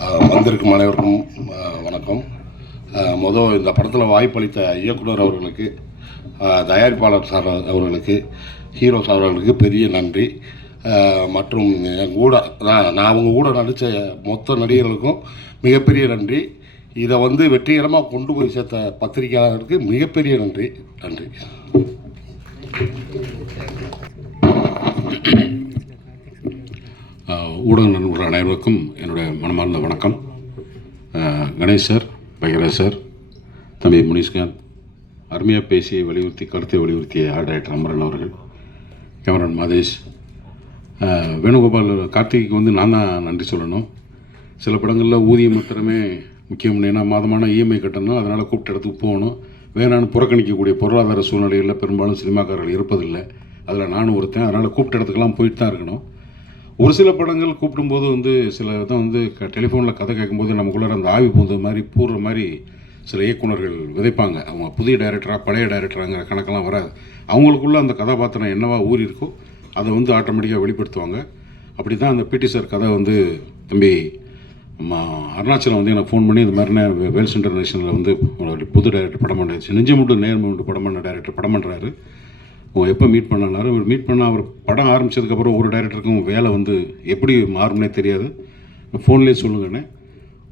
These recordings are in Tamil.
வந்திருக்கும் அனைவருக்கும் வணக்கம். மொதல் இந்த படத்தில் வாய்ப்பளித்த இயக்குனர் அவர்களுக்கு தயாரிப்பாளர் சார் அவர்களுக்கு ஹீரோ சார் அவர்களுக்கு பெரிய நன்றி. மற்றும் என் கூட நான் நான் அவங்க கூட நடித்த மொத்த நடிகர்களுக்கும் மிகப்பெரிய நன்றி. இதை வந்து வெற்றிகரமாக கொண்டு போய் சேர்த்த பத்திரிகையாளருக்கு மிகப்பெரிய நன்றி. நன்றி. ஊடக நண்பர்கள் அனைவருக்கும் என்னுடைய மனமார்ந்த வணக்கம். கணேஷ் சார் பைகராஜ் சார் தம்பி முனிஷ்காந்த் அருமையாக பேசி வலியுறுத்தி கருத்தை வலியுறுத்திய ஆர்ட் டைரக்டர் அமரன் அவர்கள் கேமரன் மாதேஷ் வேணுகோபால் கார்த்திகைக்கு வந்து நான் தான் நன்றி சொல்லணும். சில படங்களில் ஊதியம் மாத்திரமே முக்கியம். ஏன்னா மாதமான இஎம்ஐ கட்டணும். அதனால் கூப்பிட்ட இடத்துக்கு போகணும். வேணான்னு புறக்கணிக்கக்கூடிய பொருளாதார சூழ்நிலைகளில் பெரும்பாலும் சினிமாக்காரர்கள் இருப்பதில்லை. அதில் நானும் ஒருத்தன். அதனால் கூப்பிட்ட இடத்துக்கெல்லாம் போயிட்டு தான் இருக்கணும். ஒரு சில படங்கள் கூப்பிடும்போது வந்து சில இதை வந்து டெலிஃபோனில் கதை கேட்கும்போது நமக்குள்ளார அந்த ஆவி பூந்த மாதிரி பூர்ற மாதிரி சில இயக்குனர்கள் விதைப்பாங்க. அவங்க புதிய டைரக்டராக பழைய டைரக்டராங்கிற கணக்கெல்லாம் வராது. அவங்களுக்குள்ளே அந்த கதாபாத்திரம் என்னவா ஊறி இருக்கோ அதை வந்து ஆட்டோமேட்டிக்காக வெளிப்படுத்துவாங்க. அப்படி தான் அந்த பிடி சார் கதை வந்து தம்பி நம்ம அருணாச்சலம் வந்து எனக்கு ஃபோன் பண்ணி இந்த மாதிரி வேல்ஸ் இன்டர்நேஷனலில் வந்து புது டைரக்டர் படம் பண்ணுறாச்சு நெஞ்சமுண்டு நேர்முண்டு படம் பண்ண டைரக்டர் படம் பண்ணுறாரு எப்போ மீட் பண்ணாரு அவர் மீட் பண்ண அவர் படம் ஆரம்பிச்சதுக்கப்புறம் ஒரு டைரக்டருக்கும் வேலை வந்து எப்படி மாறும்னே தெரியாது. ஃபோன்லேயே சொல்லுங்கண்ணே.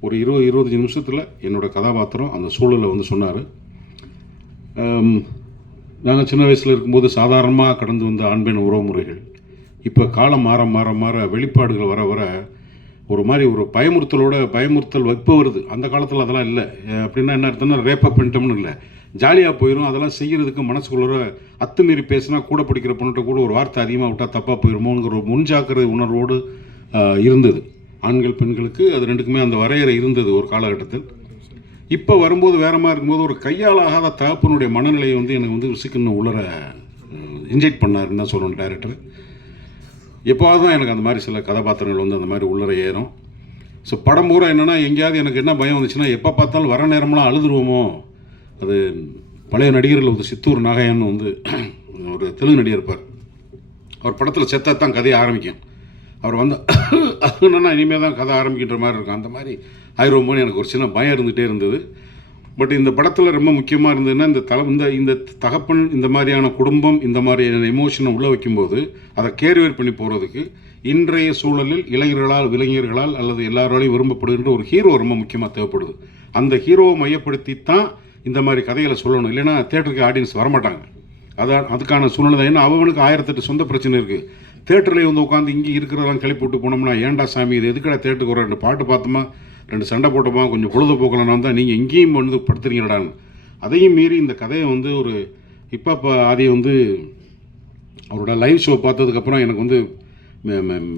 ஒரு இருபது இருபத்தஞ்சி நிமிஷத்தில் என்னோடய கதாபாத்திரம் அந்த சூழலை வந்து சொன்னார். நாங்கள் சின்ன வயசில் இருக்கும்போது சாதாரணமாக கடந்து வந்த ஆண் பெண் உறவு முறைகள். இப்போ காலம் மாற மாற மாற வெளிப்பாடுகள் வர வர ஒரு மாதிரி ஒரு பயமுறுத்தலோட பயமுறுத்தல் இப்போ வருது. அந்த காலத்தில் அதெல்லாம் இல்லை. அப்படின்னா என்ன அர்த்தம்னா ரேப்பப் பண்ணிட்டோம்னு இல்லை. ஜாலியாக போயிடும் அதெல்லாம் செய்கிறதுக்கு மனசுக்குள்ள அத்துமீறி பேசினா கூட பிடிக்கிற பொண்ணுகிட்ட கூட ஒரு வார்த்தை அதிகமாக விட்டால் தப்பாக போயிருமோங்கிற ஒரு முன்ஜாக்கிரதை உணர்வோடு இருந்தது. ஆண்கள் பெண்களுக்கு அது ரெண்டுக்குமே அந்த வரையறை இருந்தது ஒரு காலகட்டத்தில். இப்போ வரும்போது வேற மாதிரி இருக்கும்போது ஒரு கையாலாகாத தகப்பனுடைய மனநிலையை வந்து எனக்கு வந்து விசுக்குன்னு உள்ளர இன்ஜெக்ட் பண்ணாருன்னு தான் சொல்லணும் டேரக்டர் எப்போவாது தான் எனக்கு அந்த மாதிரி சில கதாபாத்திரங்கள் வந்து அந்த மாதிரி உள்ளர ஏறும். ஸோ படம் பூரா என்னென்னா எங்கேயாவது எனக்கு என்ன பயம் வந்துச்சுன்னா எப்போ பார்த்தாலும் வர நேரமெல்லாம் அழுதுருவோமோ? அது பழைய நடிகர்கள் வந்து சித்தூர் நாகையன் வந்து ஒரு தெலுங்கு நடிகர் இருப்பார். அவர் படத்தில் செத்தா தான் கதையை ஆரம்பிக்கும். அவர் வந்து என்னன்னா இனிமேல் தான் கதை ஆரம்பிக்கின்ற மாதிரி இருக்கும். அந்த மாதிரி ஆயிரமோன்னு எனக்கு ஒரு சின்ன பயம் இருந்துகிட்டே இருந்தது. பட் இந்த படத்தில் ரொம்ப முக்கியமாக இருந்ததுன்னா இந்த தல இந்த இந்த தகப்பன் இந்த மாதிரியான குடும்பம் இந்த மாதிரியான எமோஷனை உள்ளே வைக்கும்போது அதை கேரியர் பண்ணி போகிறதுக்கு இன்றைய சூழலில் இளைஞர்களால் இளைஞர்களால் அல்லது எல்லாராலையும் விரும்பப்படுகின்ற ஒரு ஹீரோ ரொம்ப முக்கியமாக தேவைப்படுது. அந்த ஹீரோவை மையப்படுத்தி தான் இந்த மாதிரி கதைகளை சொல்லணும். இல்லைன்னா தேட்டருக்கு ஆடியன்ஸ் வரமாட்டாங்க. அதான் அதுக்கான சூழ்நிலை தான். ஏன்னா அவனுக்கு ஆயிரத்தெட்டு சொந்த பிரச்சனை இருக்குது தேட்டரில் வந்து உட்காந்து இங்கே இருக்கிறதெல்லாம் கிளப்பி விட்டு போனோம்னா ஏன்டா சாமி இது எதுக்கடா தேட்டருக்கு ஒரு ரெண்டு பாட்டு பார்த்தோமா? ரெண்டு சண்டை போட்டோமா? கொஞ்சம் பொழுதுபோக்கலாம் தான் நீங்கள் இங்கேயும் வந்து படுத்துறீங்கடான்னு அதையும் மீறி இந்த கதையை வந்து ஒரு இப்போ ஆதியை வந்து அவரோட லைவ் ஷோ பார்த்ததுக்கப்புறம் எனக்கு வந்து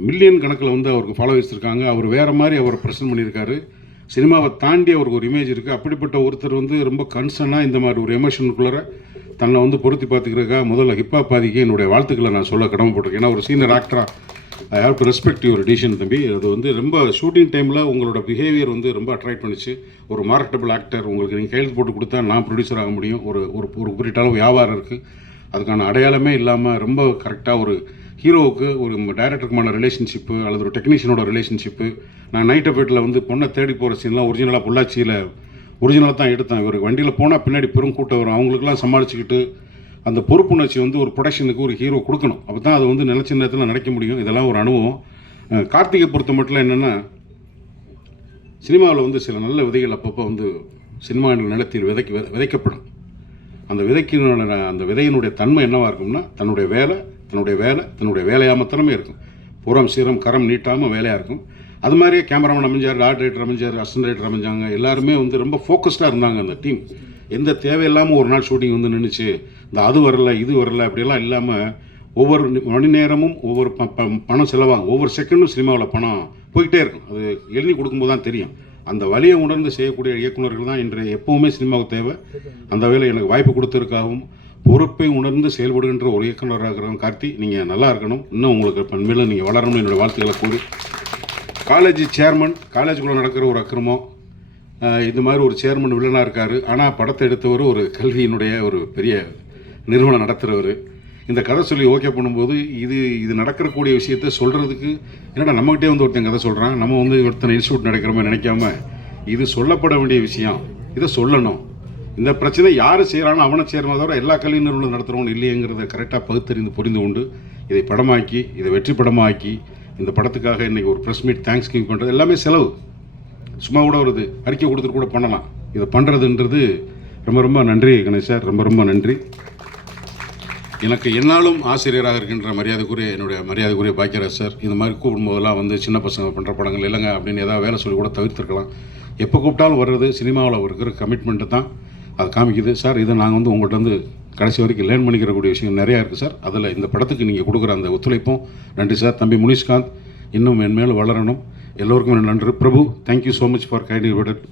மில்லியன் கணக்கில் வந்து அவருக்கு ஃபாலோவர்ஸ் இருக்காங்க. அவர் வேறு மாதிரி அவர் பிரசன்ட் பண்ணியிருக்காரு. சினிமாவை தாண்டி அவருக்கு ஒரு இமேஜ் இருக்குது அப்படிப்பட்ட ஒருத்தர் வந்து ரொம்ப கன்சர்னாக இந்த மாதிரி ஒரு எமோஷனுக்குள்ளார தன்னை வந்து பொருத்தி பார்த்துக்கிறதுக்காக முதல்ல ஹிப்ஹாப் பாதிக்கு என்னுடைய வாழ்த்துக்களை நான் சொல்ல கடமைப்பட்டிருக்கேன். ஏன்னா ஒரு சீனியர் ஆக்டராக I have to respect your decision தம்பி. அது வந்து ரொம்ப ஷூட்டிங் டைமில் உங்களோட பிஹேவியர் வந்து ரொம்ப அட்ராக்ட் பண்ணிச்சு. ஒரு மார்க்கெட்டபிள் ஆக்டர் உங்களுக்கு நீங்கள் கையெழுத்து போட்டு கொடுத்தா நான் ப்ரொடியூசர் ஆக முடியும். ஒரு ஒரு ஒரு குறிப்பிட்ட அளவு வியாபாரம் இருக்குது அதுக்கான அடையாளமே இல்லாமல் ரொம்ப கரெக்டாக ஒரு ஹீரோவுக்கு ஒரு டைரக்டருக்குமான ரிலேஷன்ஷிப்பு அல்லது ஒரு டெக்னீஷியனோட ரிலேஷன்ஷிப்பு நான் நைட் எஃபெக்டில் வந்து பொண்ணை தேடி போகிற சீன்லாம் ஒரிஜினலாக பொள்ளாச்சியில் ஒரிஜினலாக தான் எடுத்தேன். இவர் வண்டியில் போனால் பின்னாடி பெரும் கூட்டம் வரும். அவங்களுக்குலாம் சமாளிச்சுக்கிட்டு அந்த பொறுப்புணர்ச்சி வந்து ஒரு ப்ரொடக்ஷனுக்கு ஒரு ஹீரோ கொடுக்கணும். அப்போ தான் அது வந்து நிலச்ச நேரத்தில் நடக்க முடியும். இதெல்லாம் ஒரு அனுபவம். கார்த்திகை பொறுத்த மட்டும் என்னென்னா சினிமாவில் வந்து சில நல்ல விதைகள் அப்பப்போ வந்து சினிமா நிலத்தில் விதைக்க விதைக்கப்படும். அந்த விதைக்கினோட அந்த விதையினுடைய தன்மை என்னவாக இருக்கும்னா தன்னுடைய வேலை தன்னுடைய வேலை தன்னுடைய வேலையாக மாத்திரமே இருக்கும். புறம் சீரம் கரம் நீட்டாமல் வேலையாக இருக்கும். அது மாதிரியே கேமராமேன் அமைஞ்சார் ஆர்ட் ரைட்டர் அமைஞ்சார் அசிஸ்டன்ட் ரைட்டர் அமைஞ்சாங்க எல்லாருமே வந்து ரொம்ப ஃபோக்கஸ்டாக இருந்தாங்க அந்த டீம் எந்த தேவையில்லாமல் ஒரு நாள் ஷூட்டிங் வந்து நின்றுச்சு இந்த அது வரல இது வரல அப்படியெல்லாம் இல்லாமல் ஒவ்வொரு மணி நேரமும் ஒவ்வொரு ப- ப- பணம் செலவாகும். ஒவ்வொரு செகண்டும் சினிமாவில் பணம் போய்கிட்டே இருக்கும். அது எழுதி கொடுக்கும்போது தான் தெரியும். அந்த வழியை உணர்ந்து செய்யக்கூடிய இயக்குனர்கள் தான் இன்றைய எப்போவுமே சினிமாவுக்கு தேவை. அந்த வேலை எனக்கு வாய்ப்பு கொடுத்ததுக்காகவும் பொறுப்பை உணர்ந்து செயல்படுகின்ற ஒரு இயக்குனராக இருக்கிறவங்க கார்த்தி நீங்கள் நல்லா இருக்கணும். இன்னும் உங்களுக்கு பண்மையில் நீங்கள் வளரணும்னு என்னுடைய வாழ்த்துக்களை கூறி. காலேஜ் சேர்மன் காலேஜுக்குள்ளே நடக்கிற ஒரு அக்கிரமம். இது மாதிரி ஒரு சேர்மன் வில்லனாக இருக்கார். ஆனால் படத்தை எடுத்தவர் ஒரு கல்வியினுடைய ஒரு பெரிய நிறுவனம் நடத்துகிறவர் இந்த கதை சொல்லி ஓகே பண்ணும்போது இது இது நடக்கக்கூடிய விஷயத்த சொல்கிறதுக்கு என்னடா நம்மகிட்டே வந்து ஒருத்தன் கதை சொல்கிறான் நம்ம வந்து ஒருத்தனை இன்ஸ்டியூட் நடக்கிற மாதிரி நினைக்காம இது சொல்லப்பட வேண்டிய விஷயம். இதை சொல்லணும். இந்த பிரச்சனை யார் செய்கிறானோ அவனை செய்கிறமா தவிர எல்லா கல்வி நிறுவனம் நடத்துகிறவங்க இல்லையேங்கிறத கரெக்டாக பகுத்தறிந்து புரிந்து கொண்டு இதை படமாக்கி இதை வெற்றி படமாக்கி இந்த படத்துக்காக இன்றைக்கி ஒரு ப்ரெஸ் மீட் தேங்க்ஸ் கிங் பண்ணுறது எல்லாமே செலவு. சும்மா கூட வருது அறிக்கை கொடுத்துட்டு கூட பண்ணலாம். இதை பண்ணுறதுன்றது ரொம்ப ரொம்ப நன்றி கணேஷ் சார் ரொம்ப ரொம்ப நன்றி. எனக்கு என்னாலும் ஆசிரியராக இருக்கின்ற மரியாதைக்குரிய என்னுடைய மரியாதைக்குரிய பாக்கியராஜ் சார் இந்த மாதிரி கூப்பிடும்போதெல்லாம் வந்து சின்ன பசங்க பண்ணுற படங்கள் இல்லைங்க அப்படின்னு ஏதாவது வேலை சொல்லி கூட தவிர்த்துருக்கலாம். எப்போ கூப்பிட்டாலும் வர்றது சினிமாவில் இருக்கிற கமிட்மெண்ட்டு தான். அது காமிக்குது. சார் இதை நாங்கள் வந்து உங்கள்கிட்ட வந்து கடைசி வரைக்கும் லேர்ன் பண்ணிக்கிறக்கூடிய விஷயம் நிறையா இருக்குது சார். அதில் இந்த படத்துக்கு நீங்கள் கொடுக்குற அந்த ஒத்துழைப்பும் நன்றி சார். தம்பி முனிஷ்காந்த் இன்னும் என்மேலும் வளரணும். எல்லோருக்கும் நன்றி. Prabhu thank you so much for kind விடட்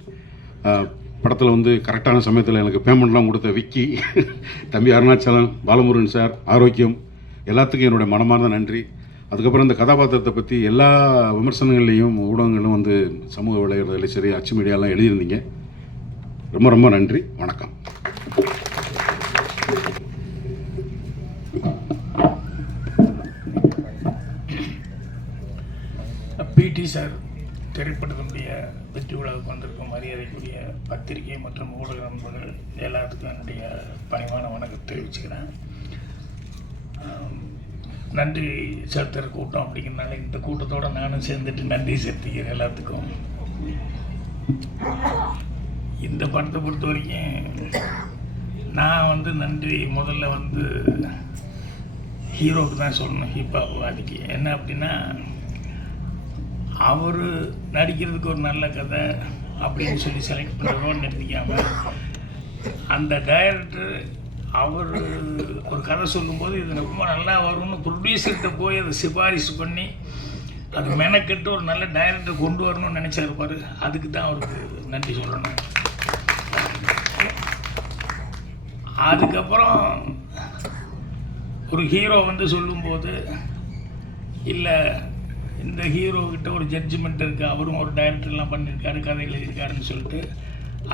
படத்தில் வந்து கரெக்டான சமயத்தில் எனக்கு பேமெண்ட்லாம் கொடுத்த விக்கி தம்பி அருணாச்சலம் பாலமுருகன் சார் ஆரோக்கியம் எல்லாத்துக்கும் என்னுடைய மனமார்ந்த நன்றி. அதுக்கப்புறம் இந்த கதாபாத்திரத்தை பற்றி எல்லா விமர்சனங்கள்லேயும் ஊடகங்களும் வந்து சமூக வலைதளத்திலும் சரி அச்சு மீடியாலாம் எழுதியிருந்தீங்க. ரொம்ப ரொம்ப நன்றி. வணக்கம். பிடி சார் திரைப்படத்தினுடைய வெற்றி விழாவுக்கு வந்திருக்கும் மரியாதைக்குரிய பத்திரிகை மற்றும் ஊடக நண்பர்கள் எல்லாத்துக்கும் என்னுடைய பணிவான வணக்கம் தெரிவிச்சுக்கிறேன். நன்றி செலுத்துகிற கூட்டம் அப்படிங்கிறனால இந்த கூட்டத்தோடு நானும் சேர்ந்துட்டு நன்றி செலுத்திக்கிறேன் எல்லாத்துக்கும். இந்த படத்தை பொறுத்த வரைக்கும் நான் வந்து நன்றி. முதல்ல வந்து ஹீரோவுக்கு தான் சொல்லணும் ஹிப்ஹாப்வாதிக்கு என்ன அப்படின்னா அவர் நடிக்கிறதுக்கு ஒரு நல்ல கதை அப்படின்னு சொல்லி செலக்ட் பண்ணுறதோடு நிறுத்திக்காமல் அந்த டைரக்டர் அவர் ஒரு கதை சொல்லும்போது இது ரொம்ப நல்லா வரும்னு ப்ரொடியூசர்கிட்ட போய் அதை சிபாரிசு பண்ணி அது மெனக்கெட்டு ஒரு நல்ல டைரக்டர் கொண்டு வரணும்னு நினச்சிருப்பார் அதுக்கு தான் அவருக்கு நன்றி சொல்லணும். அதுக்கப்புறம் ஒரு ஹீரோ வந்து சொல்லும்போது இல்லை இந்த ஹீரோக்கிட்ட ஒரு ஜட்ஜ்மெண்ட் இருக்குது அவரும் ஒரு டைரக்டர்லாம் பண்ணியிருக்காரு கதை எழுதியிருக்காருன்னு சொல்லிட்டு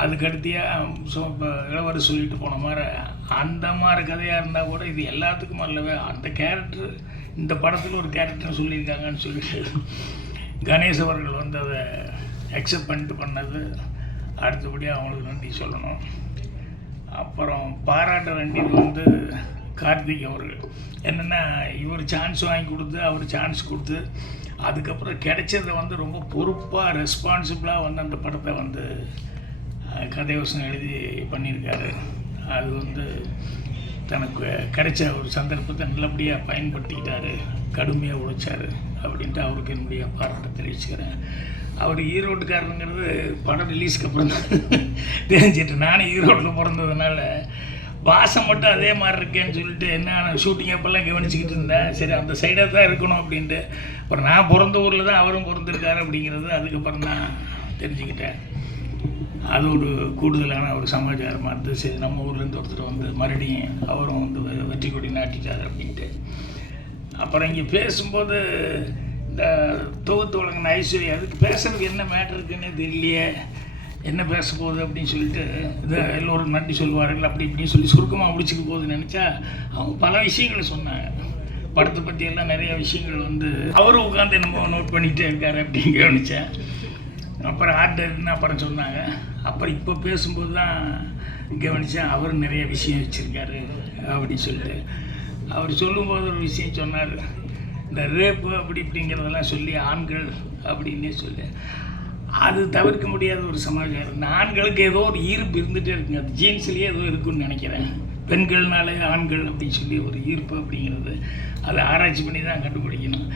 அதுக்கடுத்தியாக ஸோ இப்போ இளவரசி சொல்லிட்டு போன மாதிரி அந்த மாதிரி கதையாக இருந்தால் கூட இது எல்லாத்துக்கும் அல்லவே அந்த கேரக்டர் இந்த படத்தில் ஒரு கேரக்டர் சொல்லியிருக்காங்கன்னு சொல்லிட்டு கணேஷ் அவர்கள் வந்து அதை அக்செப்ட் பண்ணிட்டு பண்ணது. அடுத்தபடியாக அவங்களுக்கு நன்றி சொல்லணும். அப்புறம் பாராட்ட வேண்டியது வந்து கார்த்திக் அவர்கள். என்னென்னா இவர் சான்ஸ் வாங்கி கொடுத்து அவர் சான்ஸ் கொடுத்து அதுக்கப்புறம் கிடைச்சதை வந்து ரொம்ப பொறுப்பாக ரெஸ்பான்சிபிளாக வந்து அந்த படத்தை வந்து அஹ், எழுதி பண்ணியிருக்காரு. அது வந்து தனக்கு கிடைச்ச ஒரு சந்தர்ப்பத்தை நல்லபடியாக பயன்படுத்திக்கிட்டாரு. கடுமையாக உழைச்சார் அப்படின்ட்டு அவருக்கு என்னுடைய பாராட்டை தெரிவிச்சுக்கிறேன். அவர் ஈரோட்டுக்காரருங்கிறது படம் ரிலீஸ்க்கு அப்புறம் தான் தெரிஞ்சிட்டு நானும் ஈரோட்டில் பிறந்ததுனால வாசம் மட்டும் அதே மாதிரி இருக்கேன்னு சொல்லிட்டு என்ன ஷூட்டிங் அப்போல்லாம் கவனிச்சிக்கிட்டு இருந்தேன் சரி அந்த சைடாக தான் இருக்கணும் அப்படின்ட்டு. அப்புறம் நான் பிறந்த ஊரில் தான் அவரும் பிறந்திருக்காரு அப்படிங்கிறது அதுக்கப்புறம் தான் தெரிஞ்சுக்கிட்டேன். அது ஒரு கூடுதலான ஒரு சமாச்சாரமாக இருந்தது. சரி நம்ம ஊர்லேருந்து ஒருத்தர் வந்து மறுபடியும் அவரும் வந்து வெற்றி கொடி நாட்டிட்டார் அப்படின்ட்டு. அப்புறம் இங்கே பேசும்போது இந்த தொகுத்து வழங்கின ஐஸ்வர்யா அதுக்கு பேசுறதுக்கு என்ன மேட்ரு இருக்குன்னு தெரியலையே. என்ன பேச போகுது அப்படின்னு சொல்லிட்டு இதை எல்லோரும் நன்றி சொல்லுவார்கள் அப்படி இப்படின்னு சொல்லி சுருக்கமாக முடிச்சுக்க போகுதுன்னு நினச்சா அவங்க பல விஷயங்களை சொன்னாங்க. படத்தை பற்றி எல்லாம் நிறைய விஷயங்கள் வந்து அவரும் உட்காந்து என்னமோ நோட் பண்ணிகிட்டே இருக்காரு அப்படின்னு கவனித்தேன் அப்புறம் ஆர்டர்னு அப்புறம் சொன்னாங்க. அப்புறம் இப்போ பேசும்போது தான் கவனித்தேன் அவர் நிறைய விஷயம் வச்சுருக்காரு அப்படின்னு சொல்லிட்டு. அவர் சொல்லும்போது ஒரு விஷயம் சொன்னார். இந்த ரேப்பு அப்படி இப்படிங்கிறதெல்லாம் சொல்லி ஆண்கள் அப்படின்னே சொல்லி. அது தவிர்க்க முடியாத ஒரு சமாச்சாரம் இந்த ஆண்களுக்கு ஏதோ ஒரு ஈர்ப்பு இருந்துகிட்டே இருக்குங்க. அது ஜீன்ஸ்லேயே ஏதோ இருக்குன்னு நினைக்கிறேன். பெண்கள்னாலே ஆண்கள் அப்படின்னு சொல்லி ஒரு ஈர்ப்பு அப்படிங்கிறது அதை ஆராய்ச்சி பண்ணி தான் கண்டுபிடிக்கணும்.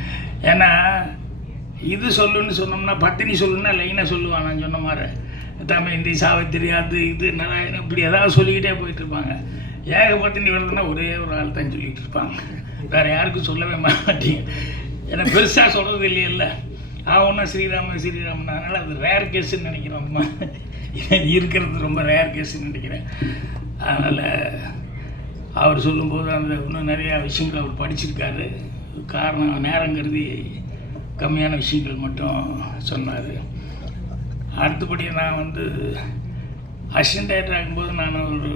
ஏன்னா இது சொல்லுன்னு சொன்னோம்னா பத்தினி சொல்லுன்னா லைனாக சொல்லுவான். நான் சொன்ன மாதிரி தமயந்தி சாவித்திரி அது இது நாராயணன் இப்படி ஏதாவது சொல்லிக்கிட்டே போயிட்டு இருப்பாங்க. ஏக பத்தினி வருதுன்னா ஒரே ஒரு ஆள் தான் சொல்லிகிட்டு இருப்பாங்க. வேறு யாருக்கும் சொல்லவே மாட்டீங்க ஏன்னா பெருசாக சொல்கிறது இல்லையில்ல. ஆகும்னா ஸ்ரீராமன் ஸ்ரீராமன். அதனால் அது ரேர் கேஸுன்னு நினைக்கிறேன் இருக்கிறது ரொம்ப ரேர் கேஸுன்னு நினைக்கிறேன். அதனால் அவர் சொல்லும்போது அந்த இன்னும் நிறையா விஷயங்கள் அவர் படிச்சிருக்காரு. காரணம் நேரம் கருதி கம்மியான விஷயங்கள் மட்டும் சொன்னார். அடுத்தபடி நான் வந்து அசிஸ்டன்ட் டைரக்டர் ஆகும்போது நான் ஒரு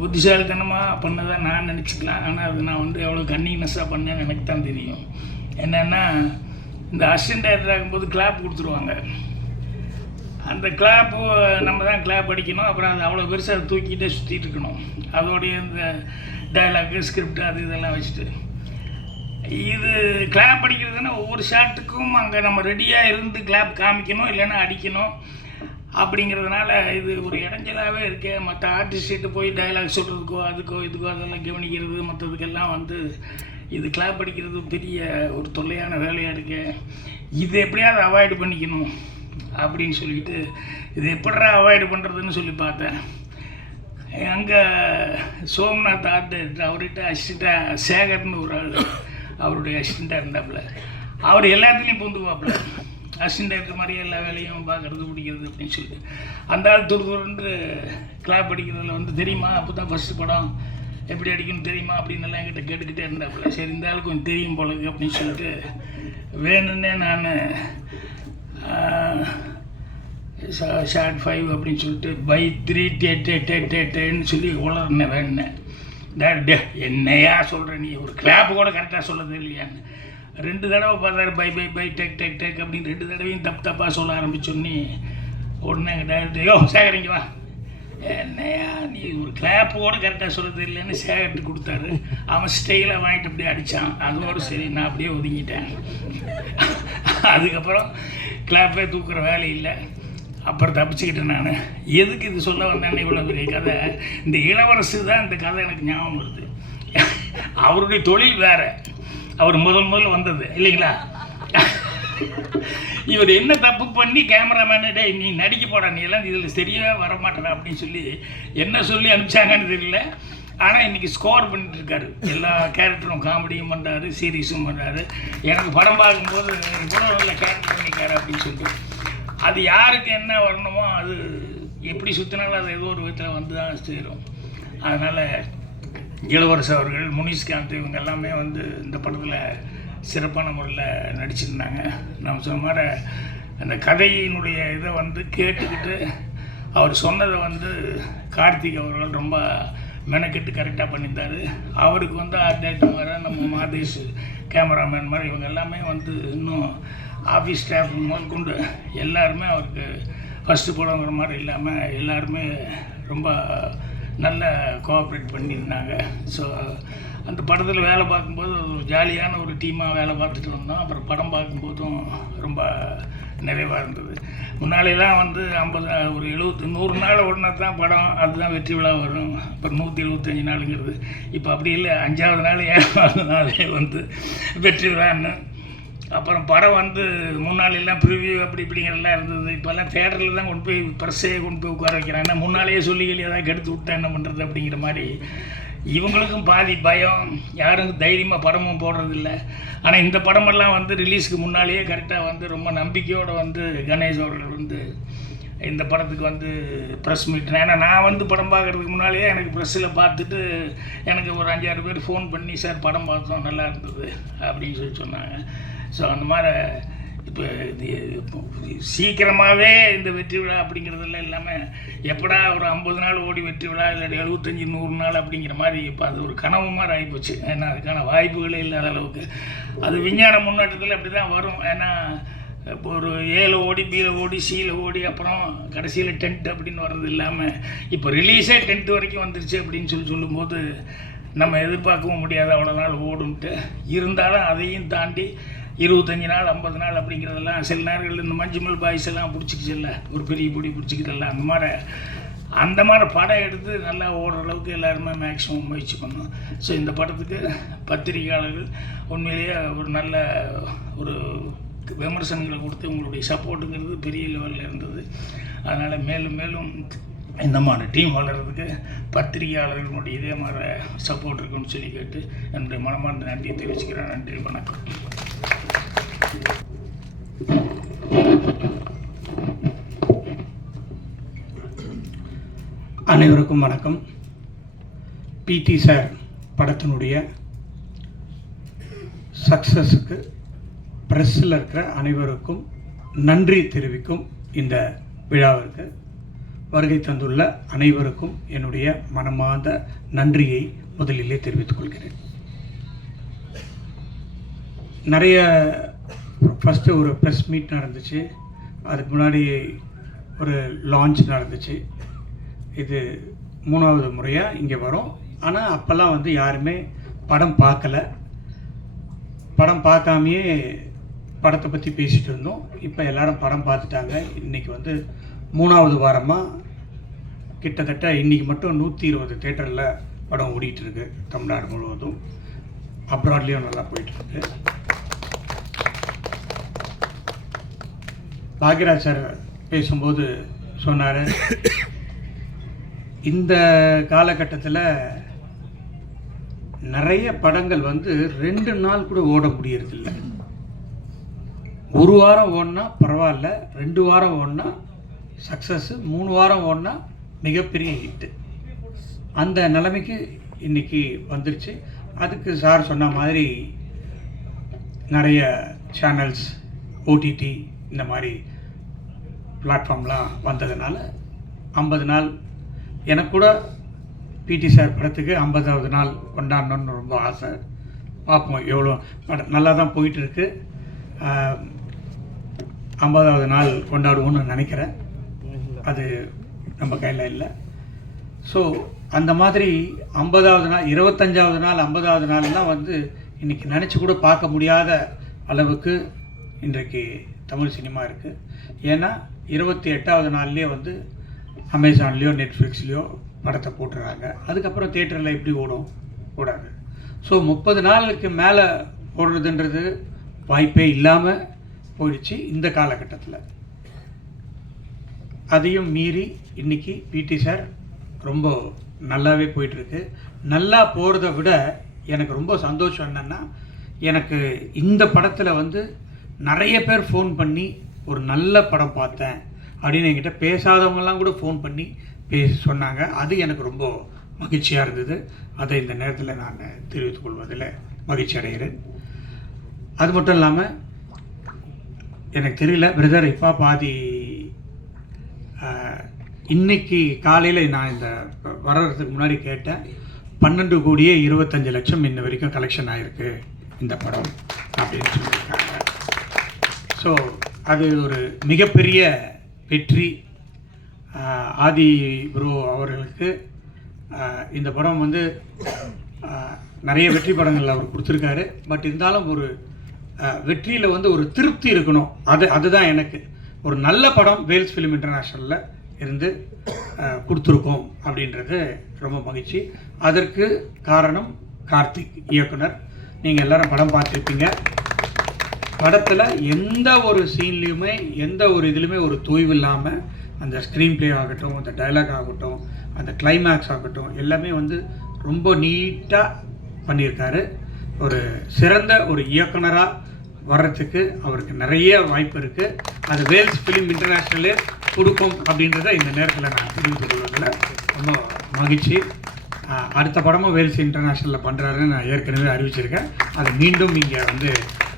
புத்திசாலித்தனமாக பண்ணதான் நான் நினச்சிக்கலாம். ஆனால் அது நான் வந்து எவ்வளோ கன்னிங்னஸாக பண்ணேன்னு எனக்கு தான் தெரியும். என்னென்னா இந்த அசிஸ்டன்ட் டைரக்டர் ஆகும்போது கிளாப் கொடுத்துருவாங்க. அந்த கிளாப்பு நம்ம தான் கிளாப் அடிக்கணும். அப்புறம் அது அவ்வளோ பெருசாக அதை தூக்கிட்டே சுற்றிட்டு இருக்கணும். அதோடைய இந்த டைலாக்கு ஸ்கிரிப்ட் அது இதெல்லாம் வச்சுட்டு. இது கிளாப் அடிக்கிறதுனா ஒவ்வொரு ஷாட்டுக்கும் அங்கே நம்ம ரெடியாக இருந்து கிளாப் காமிக்கணும் இல்லைன்னா அடிக்கணும். அப்படிங்கிறதுனால இது ஒரு இடைஞ்சலாகவே இருக்கு. மற்ற ஆர்டிஸ்ட்டு போய் டைலாக் சொல்கிறதுக்கோ அதுக்கோ இதுக்கோ அதெல்லாம் கவனிக்கிறது மற்றதுக்கெல்லாம் வந்து இது கிளாப் அடிக்கிறது பெரிய ஒரு தொல்லையான வேலையாக இருக்கு. இது எப்படியாவது அவாய்டு பண்ணிக்கணும் அப்படின்னு சொல்லிட்டு இது எப்படா அவாய்டு பண்ணுறதுன்னு சொல்லி பார்த்தேன். அங்கே சோம்நாத் ஆர்ட் அவர்கிட்ட அசிஸ்டண்ட்டாக சேகர்னு ஒரு ஆள் அவருடைய அசிஸ்டண்ட்டாக இருந்தாப்புல. அவர் எல்லாத்துலேயும் பூந்துக்குவாப்புல அசிஸ்டண்ட் இருக்கிற மாதிரி எல்லா வேலையும் பார்க்குறது பிடிக்கிறது அப்படின்னு சொல்லிட்டு. அந்த ஆள் துரு துருன்னு கிளாப் அடிக்கிறதுல வந்து தெரியுமா? அப்போ தான் ஃபஸ்ட்டு படம் எப்படி அடிக்கணும் தெரியுமா? அப்படின்னு எல்லாம் என்கிட்ட கேட்டுக்கிட்டே இருந்தாப்புல. சரி இந்த ஆளுக்கு கொஞ்சம் தெரியும் போல அப்படின்னு சொல்லிட்டு வேணும்னே நான் ஷார்ட் ஃபைவ் அப்படின்னு சொல்லிட்டு பை த்ரீ டே டே டே டே டேன்னு சொல்லி உளர்னேன் வேணுனேன் டே டே என்னையா சொல்கிற நீ? ஒரு கிளாப்பு கூட கரெக்டாக சொல்லது இல்லையான்னு. ரெண்டு தடவை பார்த்தாரு பை பை பை டெக் டெக் டெக் அப்படின்னு ரெண்டு தடவையும் தப்பு தப்பாக சொல்ல ஆரம்பிச்சோன்னே உடனே டேரக்டர் யோ சேகரிங்க வா. என்னையா நீ ஒரு கிளாப்பு கூட கரெக்டாக சொல்கிறது இல்லைன்னு சேகரிட்டு கொடுத்தாரு. அவன் ஸ்டைலாக வாங்கிட்டு அப்படியே அடித்தான் அதோடு சரி நான் அப்படியே ஒதுங்கிட்டேன். அதுக்கப்புறம் கிளாப்பே தூக்குற வேலை இல்லை. அப்புறம் தப்பிச்சுக்கிட்டேன் நான். எதுக்கு இது சொல்ல வந்தேன்னு இவ்வளோ பெரிய கதை. இந்த இளவரசு தான் இந்த கதை எனக்கு ஞாபகம் வருது. அவருடைய தொழில் வேறு. அவர் முதல் முதல்ல வந்தது இல்லைங்களா? இவர் என்ன தப்பு பண்ணி கேமராமேனு டேய் நீ நடிக்க போடா நீ எல்லாம் இதில் சரியாக வர மாட்டேடா அப்படின்னு சொல்லி என்ன சொல்லி அனுப்பிச்சாங்கன்னு தெரியல. ஆனால் இன்னைக்கு ஸ்கோர் பண்ணிட்டுருக்காரு. எல்லா கேரக்டரும் காமெடியும் பண்ணுறாரு சீரியஸும் பண்ணுறாரு எனக்கு படம் பார்க்கும்போது இவ்வளோ நல்ல கேரக்டர் பண்ணிக்காரு அப்படின்னு சொல்லிட்டு அது யாருக்கு என்ன வரணுமோ அது எப்படி சுற்றினாலும் அது ஏதோ ஒரு விதத்தில் வந்து தான் சேரும். அதனால் இளவரசு அவர்கள் முனிஷ்காந்த் இவங்க எல்லாமே வந்து இந்த படத்தில் சிறப்பான முறையில் நடிச்சிருந்தாங்க. நம்ம சொன்ன மாதிரி அந்த கதையினுடைய இதை வந்து கேட்டுக்கிட்டு அவர் சொன்னதை வந்து கார்த்திக் அவர்கள் ரொம்ப மெனக்கெட்டு கரெக்டாக பண்ணியிருந்தார். அவருக்கு வந்து ஆர்ட் வர மாதிரி நம்ம மாதேஷ் கேமராமேன் மாதிரி இவங்க எல்லாமே வந்து இன்னும் ஆஃபீஸ் ஸ்டாஃப் முதல் கொண்டு எல்லாருமே அவருக்கு ஃபஸ்ட்டு படங்கிற மாதிரி இல்லாமல் எல்லாருமே ரொம்ப நல்ல கோஆப்ரேட் பண்ணியிருந்தாங்க. ஸோ அந்த படத்தில் வேலை பார்க்கும்போது ஒரு ஜாலியான ஒரு டீமாக வேலை பார்த்துட்டு வந்தோம். அப்புறம் படம் பார்க்கும்போதும் ரொம்ப நிறைவாக இருந்தது. முன்னாடியெல்லாம் வந்து ஐம்பது ஒரு எழுபத்தி நூறு நாள் உடனே தான் படம் அதுதான் வெற்றி விழா வரும். அப்புறம் நூற்றி எழுபத்தஞ்சி நாளுங்கிறது. இப்போ அப்படி இல்லை அஞ்சாவது நாள் ஏழாவது நாளே வந்து வெற்றி விழான்னு அப்புறம் படம் வந்து முன்னாலெல்லாம் ப்ரிவியூ அப்படி இப்படிங்கிறதெல்லாம் இருந்தது. இப்போல்லாம் தேட்டரில் தான் கொண்டு போய் ப்ரெஸ்ஸே கொண்டு போய் உட்கார வைக்கிறாங்க. முன்னாலேயே சொல்லி சொல்லி ஏதாவது கெடுத்து விட்டா என்ன பண்ணுறது அப்படிங்கிற மாதிரி இவங்களுக்கும் பாதி பயம். யாரும் தைரியமாக படமும் போடுறதில்ல. ஆனால் இந்த படமெல்லாம் வந்து ரிலீஸ்க்கு முன்னாலேயே கரெக்டாக வந்து ரொம்ப நம்பிக்கையோடு வந்து கணேஷ் அவர்கள் வந்து இந்த படத்துக்கு வந்து ப்ரெஸ் மீட் ஏன்னா நான் வந்து படம் பார்க்குறதுக்கு முன்னாலேயே எனக்கு ப்ரெஸ்ஸில் பார்த்துட்டு எனக்கு ஒரு அஞ்சாறு பேர் ஃபோன் பண்ணி சார் படம் பார்த்தோம் நல்லா இருந்தது அப்படின்னு சொல்லி சொன்னாங்க. ஸோ அந்த மாதிரி இப்போ இது இப்போ சீக்கிரமாகவே இந்த வெற்றி விழா அப்படிங்கிறதெல்லாம் இல்லாமல் எப்படா ஒரு ஐம்பது நாள் ஓடி வெற்றி விழா இல்லாட்டி எழுபத்தஞ்சி நூறு நாள் அப்படிங்கிற மாதிரி இப்போ அது ஒரு கனவு மாதிரி ஆகிப்போச்சு ஏன்னா அதுக்கான வாய்ப்புகளே இல்லாத அளவுக்கு. அது விஞ்ஞான முன்னேற்றத்தில் அப்படி தான் வரும். ஏன்னா இப்போ ஒரு ஏல ஓடி பியில் ஓடி சியில் ஓடி அப்புறம் கடைசியில் டென்ட் அப்படின்னு வர்றது இல்லாமல் இப்போ ரிலீஸே டென்த் வரைக்கும் வந்துருச்சு அப்படின்னு சொல்லி சொல்லும்போது நம்ம எதிர்பார்க்கவும் முடியாது. அவ்வளோ நாள் ஓடுன்ட்டு இருந்தாலும் அதையும் தாண்டி இருபத்தஞ்சி நாள் ஐம்பது நாள் அப்படிங்கிறதெல்லாம் சில நேரங்களில் இந்த மஞ்சுமல் பாய்ஸ் எல்லாம் பிடிச்சிக்கிச்சல்ல ஒரு பெரிய பிடி பிடிச்சிக்கிட்டல அந்த மாதிரி அந்த மாதிரி படம் எடுத்து நல்லா ஓடுற அளவுக்கு எல்லாருமே மேக்ஸிமம் முயற்சி பண்ணோம். ஸோ இந்த படத்துக்கு பத்திரிகையாளர்கள் உண்மையிலேயே ஒரு நல்ல ஒரு விமர்சனங்களை கொடுத்து உங்களுடைய சப்போர்ட்டுங்கிறது பெரிய லெவலில் இருந்தது. அதனால் மேலும் மேலும் இந்த மாதிரி டீம் வளர்கிறதுக்கு பத்திரிகையாளர்களுடைய இதே மாதிரி சப்போர்ட் இருக்குன்னு சொல்லி கேட்டு என்னுடைய மனமார்ந்த நன்றியை தெரிவிச்சுக்கிறேன். நன்றி வணக்கம். அனைவருக்கும் வணக்கம். பிடி சார் படத்தினுடைய சக்ஸஸுக்கு ப்ரெஸ்ஸில் இருக்கிற அனைவருக்கும் நன்றி தெரிவிக்கும் இந்த விழாவிற்கு. வருகை தந்துள்ள அனைவருக்கும் என்னுடைய மனமார்ந்த நன்றியை முதலிலே தெரிவித்துக் கொள்கிறேன். நிறைய ஃபஸ்ட்டு ஒரு ப்ரெஸ் மீட் நடந்துச்சு. அதுக்கு முன்னாடி ஒரு லான்ச் நடந்துச்சு. இது மூணாவது முறையாக இங்கே வரும். ஆனால் அப்போல்லாம் வந்து யாருமே படம் பார்க்கல. படம் பார்க்காமையே படத்தை பற்றி பேசிகிட்டு இருந்தோம். இப்போ எல்லோரும் படம் பார்த்துட்டாங்க. இன்றைக்கி வந்து மூணாவது வாரமாக கிட்டத்தட்ட இன்றைக்கி மட்டும் நூற்றி இருபது தேட்டரில் படம் ஓடிட்டுருக்கு தமிழ்நாடு முழுவதும். அப்ராட்லேயும் நல்லா போயிட்டுருக்கு பாக்யராஜ் சார் பேசும்போது சொன்னார். இந்த காலகட்டத்தில் நிறைய படங்கள் வந்து ரெண்டு நாள் கூட ஓட முடியறதில்ல. ஒரு வாரம் ஓடினா பரவாயில்ல ரெண்டு வாரம் ஓடினா சக்ஸஸ்ஸு மூணு வாரம் ஓடினா மிகப்பெரிய ஹிட்டு அந்த நிலைமைக்கு இன்னைக்கு வந்துருச்சு. அதுக்கு சார் சொன்ன மாதிரி நிறைய சேனல்ஸ் ஓடிடி இந்த மாதிரி பிளாட்ஃபார்ம்லாம் வந்ததுனால ஐம்பது நாள். எனக்கு கூட பிடி சார் படத்துக்கு ஐம்பதாவது நாள் கொண்டாடணும்னு ரொம்ப ஆசை. பார்ப்போம் எவ்வளோ படம் நல்லா தான் போயிட்டுருக்கு ஐம்பதாவது நாள் கொண்டாடுவோம்னு நினைக்கிறேன். அது நம்ம கையில் இல்லை. ஸோ அந்த மாதிரி ஐம்பதாவது நாள் இருபத்தஞ்சாவது நாள் ஐம்பதாவது நாள்லாம் வந்து இன்றைக்கி நினச்சி கூட பார்க்க முடியாத அளவுக்கு இன்றைக்கு தமிழ் சினிமா இருக்குது ஏன்னா இருபத்தி எட்டாவது நாள்லேயே வந்து அமேசான்லேயோ நெட்ஃப்ளிக்ஸ்லேயோ படத்தை போட்டுறாங்க. அதுக்கப்புறம் தேட்டரில் எப்படி ஓடும்? ஓடாது. ஸோ முப்பது நாளுக்கு மேலே ஓடுறதுன்றது வாய்ப்பே இல்லாமல் போயிடுச்சு இந்த காலகட்டத்தில். அதையும் மீறி இன்னைக்கு பிடி சார் ரொம்ப நல்லாவே போயிட்டுருக்கு. நல்லா போகிறத விட எனக்கு ரொம்ப சந்தோஷம் என்னென்னா எனக்கு இந்த படத்தில் வந்து நிறைய பேர் ஃபோன் பண்ணி ஒரு நல்ல படம் பார்த்தேன் அப்படின்னு என்கிட்ட பேசாதவங்கெல்லாம் கூட ஃபோன் பண்ணி பேசி சொன்னாங்க. அது எனக்கு ரொம்ப மகிழ்ச்சியாக இருந்தது. அதை இந்த நேரத்தில் நான் தெரிவித்துக் கொள்வதில் மகிழ்ச்சி அடைகிறேன். அது மட்டும் இல்லாமல் எனக்கு தெரியல பிரதர் இப்போ பாதி இன்னைக்கு காலையில் நான் இந்த வர்றதுக்கு முன்னாடி கேட்டேன். பன்னெண்டு கோடியே இருபத்தஞ்சு லட்சம் இன்ன வரைக்கும் கலெக்ஷன் ஆகிருக்கு இந்த படம் அப்படின்னு சொல்லியிருக்காங்க. ஸோ அது ஒரு மிகப்பெரிய வெற்றி ஆதி ப்ரோ அவர்களுக்கு. இந்த படம் வந்து நிறைய வெற்றி படங்கள் அவர் கொடுத்துருக்காரு. பட் இருந்தாலும் ஒரு வெற்றியில் வந்து ஒரு திருப்தி இருக்கணும். அது அதுதான் எனக்கு ஒரு நல்ல படம் வேல்ஸ் ஃபிலிம் இன்டர்நேஷ்னலில் இருந்து கொடுத்துருக்கோம் அப்படின்றது ரொம்ப மகிழ்ச்சி. அதற்கு காரணம் கார்த்திக் இயக்குனர். நீங்கள் எல்லாரும் படம் பார்த்துருப்பீங்க. படத்தில் எந்த ஒரு சீன்லேயுமே எந்த ஒரு இதுலையுமே ஒரு தோய்வு இல்லாமல் அந்த ஸ்க்ரீன் ப்ளே ஆகட்டும் அந்த டைலாக் ஆகட்டும் அந்த கிளைமேக்ஸ் ஆகட்டும் எல்லாமே வந்து ரொம்ப நீட்டாக பண்ணியிருக்காரு. ஒரு சிறந்த ஒரு இயக்குனராக வர்றதுக்கு அவருக்கு நிறைய வாய்ப்பு இருக்குது அது வேல்ஸ் ஃபிலிம் இன்டர்நேஷ்னலே கொடுக்கும் அப்படின்றத இந்த நேரத்தில் நான் தெரிவித்துக் கொள்வதில் ரொம்ப மகிழ்ச்சி. அடுத்த படமும் வேல்ஸ் இன்டர்நேஷ்னலில் பண்ணுறாருன்னு நான் ஏற்கனவே அறிவிச்சிருக்கேன். அதை மீண்டும் இங்கே வந்து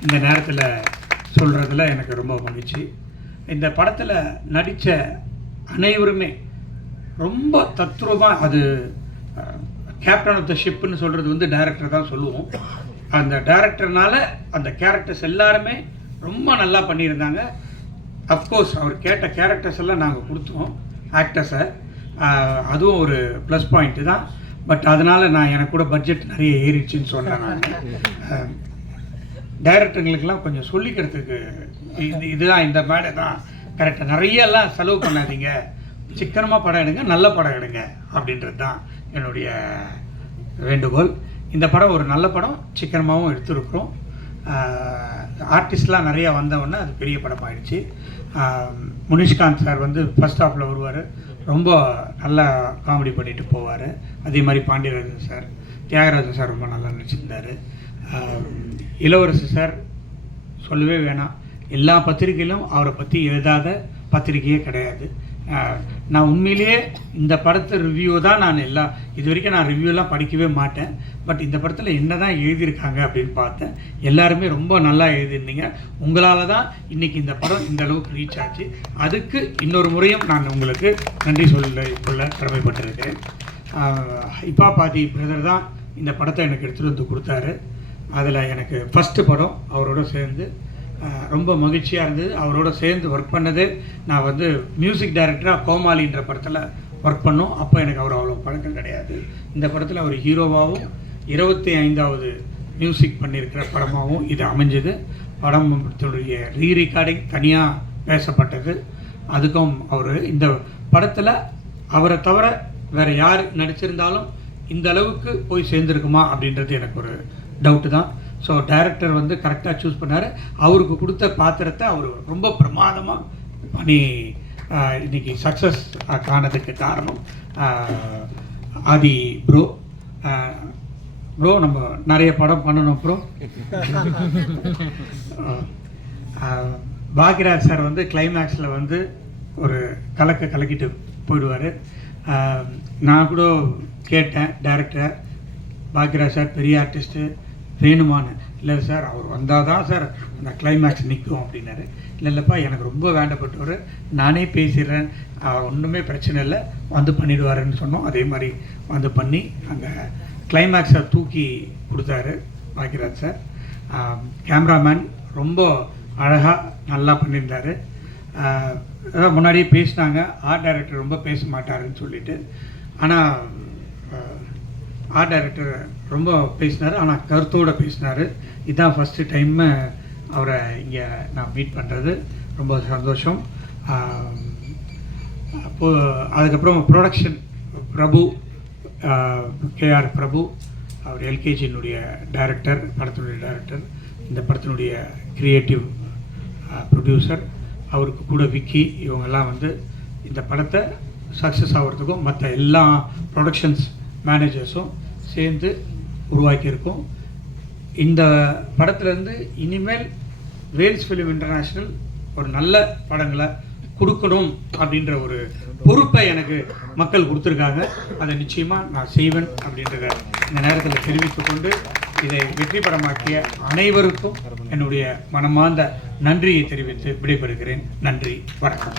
இந்த நேரத்தில் சொல்கிறதுல எனக்கு ரொம்ப மகிழ்ச்சி. இந்த படத்தில் நடித்த அனைவருமே ரொம்ப தத்ரூபமாக அது கேப்டன் ஆஃப் த ஷிப்னு சொல்கிறது வந்து டைரக்டர் தான் சொல்லுவோம். அந்த டைரக்டர்னால அந்த கேரக்டர்ஸ் எல்லாருமே ரொம்ப நல்லா பண்ணியிருந்தாங்க. அஃப்கோர்ஸ் அவர் கேட்ட கேரக்டர்ஸ் எல்லாம் நாங்கள் கொடுத்தோம் ஆக்டர்ஸை அதுவும் ஒரு ப்ளஸ் பாயிண்ட்டு தான். பட் அதனால் நான் எனக்கு கூட பட்ஜெட் நிறைய ஏறிடுச்சின்னு சொல்கிறேன் நான். டைரக்டருங்களுக்கெல்லாம் கொஞ்சம் சொல்லிக்கிறதுக்கு இது இதுதான் இந்த மேடை தான். கரெக்டாக நிறையெல்லாம் செலவு பண்ணாதீங்க. சிக்கனமாக படம் எடுங்க நல்ல படம் எடுங்க அப்படின்றது தான் என்னுடைய வேண்டுகோள். இந்த படம் ஒரு நல்ல படம் சிக்கனமாகவும் எடுத்துருக்குறோம். ஆர்டிஸ்ட்லாம் நிறையா வந்தவொடனே அது பெரிய படம் ஆயிடுச்சு முனிஷ்காந்த் சார் வந்து ஃபஸ்ட் ஹாஃபில் வருவார். ரொம்ப நல்லா காமெடி பண்ணிட்டு போவார். அதே மாதிரி பாண்டியராஜன் சார் தியாகராஜன் சார் ரொம்ப நல்லா நடிச்சிருந்தார். இளவரசு சார் சொல்லவே வேணாம். எல்லா பத்திரிகையிலும் அவரை பற்றி எழுதாத பத்திரிகையே கிடையாது. நான் உண்மையிலேயே இந்த படத்தை ரிவ்யூ தான் நான் எல்லா இது வரைக்கும் நான் ரிவ்யூலாம் படிக்கவே மாட்டேன். பட் இந்த படத்தில் என்ன தான் எழுதியிருக்காங்க அப்படின்னு பார்த்தேன். எல்லாருமே ரொம்ப நல்லா எழுதியிருந்தீங்க. உங்களால் தான் இன்றைக்கி இந்த படம் இந்த அளவுக்கு ரீச் ஆச்சு. அதுக்கு இன்னொரு முறையும் நான் உங்களுக்கு நன்றி சொல்ல கொள்ள கடமைப்பட்டிருக்கேன் ஹைப்பா பாதி பிரதர் தான் இந்த படத்தை எனக்கு எடுத்துகிட்டு வந்து கொடுத்தாரு. அதில் எனக்கு ஃபஸ்ட்டு படம் அவரோட சேர்ந்து ரொம்ப மகிழ்ச்சியாக இருந்தது. அவரோட சேர்ந்து ஒர்க் பண்ணது நான் வந்து மியூசிக் டைரக்டராக கோமாளின்ற படத்தில் ஒர்க் பண்ணோம். அப்போ எனக்கு அவர் அவ்வளோ பழக்கம் கிடையாது. இந்த படத்தில் அவர் ஹீரோவாகவும் இருபத்தி ஐந்தாவது மியூசிக் பண்ணியிருக்கிற படமாகவும் இது அமைஞ்சது. படத்தினுடைய ரீ ரெக்கார்டிங் தனியாக பேசப்பட்டது. அதுக்கும் அவர் இந்த படத்தில் அவரை தவிர வேறு யார் நடிச்சிருந்தாலும் இந்த அளவுக்கு போய் சேர்ந்துருக்குமா அப்படின்றது எனக்கு ஒரு டவுட்டு தான். ஸோ டைரக்டர் வந்து கரெக்டாக சூஸ் பண்ணார். அவருக்கு கொடுத்த பாத்திரத்தை அவர் ரொம்ப பிரமாதமாக பண்ணி இன்றைக்கி இன்னைக்கு சக்ஸஸ் காணதுக்கு காரணம் ஆதி ப்ரோ ப்ரோ நம்ம நிறைய படம் பண்ணணும் ப்ரோ பாக்யராஜ் சார் வந்து கிளைமேக்ஸில் வந்து ஒரு கலக்க கலக்கிட்டு போயிடுவார். நான் கூட கேட்டேன் டேரக்டரை பாக்யராஜ் சார் பெரிய ஆர்டிஸ்ட்டு வேணுமான்னு. இல்லை சார் அவர் வந்தால் தான் சார் அந்த கிளைமேக்ஸ் நிற்கும் அப்படின்னாரு. இல்லை இல்லைப்பா எனக்கு ரொம்ப வேண்டப்பட்டவர். நானே பேசிடுறேன். ஒன்றுமே பிரச்சனை இல்லை. வந்து பண்ணிடுவாருன்னு சொன்னோம். அதே மாதிரி வந்து பண்ணி அந்த கிளைமேக்ஸை தூக்கி கொடுத்தாரு பாக்கியராஜ் சார் கேமராமேன் ரொம்ப அழகாக நல்லா பண்ணியிருந்தாரு. அதான் முன்னாடியே பேசினாங்க. ஆர்ட் டைரக்டர் ரொம்ப பேச மாட்டாருன்னு சொல்லிட்டு. ஆனால் ஆர்ட் டைரக்டர் ரொம்ப பேசினார் ஆனால் கருத்தோடு பேசினார். இதுதான் ஃபஸ்ட்டு டைம்மு அவரை இங்கே நான் மீட் பண்ணுறது ரொம்ப சந்தோஷம். அப்போது அதுக்கப்புறம் ப்ரொடக்ஷன் பிரபு கேஆர் பிரபு அவர் எல்கேஜியினுடைய டைரக்டர் படத்தினுடைய டைரக்டர் இந்த படத்தினுடைய கிரியேட்டிவ் ப்ரொடியூசர் அவருக்கு கூட விக்கி இவங்கெல்லாம் வந்து இந்த படத்தை சக்ஸஸ் ஆகிறதுக்கும் மற்ற எல்லா ப்ரொடக்ஷன்ஸ் மேனேஜர்ஸும் சேர்ந்து உருவாக்கியிருக்கோம். இந்த படத்துலேருந்து இனிமேல் வேல்ஸ் ஃபிலிம் இன்டர்நேஷ்னல் ஒரு நல்ல படங்களை கொடுக்கணும் அப்படின்ற ஒரு பொறுப்பை எனக்கு மக்கள் கொடுத்துருக்காங்க. அதை நிச்சயமாக நான் செய்வேன் அப்படின்றத இந்த நேரத்தில் தெரிவித்துக்கொண்டு இதை வெற்றி படமாக்கிய அனைவருக்கும் என்னுடைய மனமார்ந்த நன்றியை தெரிவித்து விடைபெறுகிறேன். நன்றி வணக்கம்.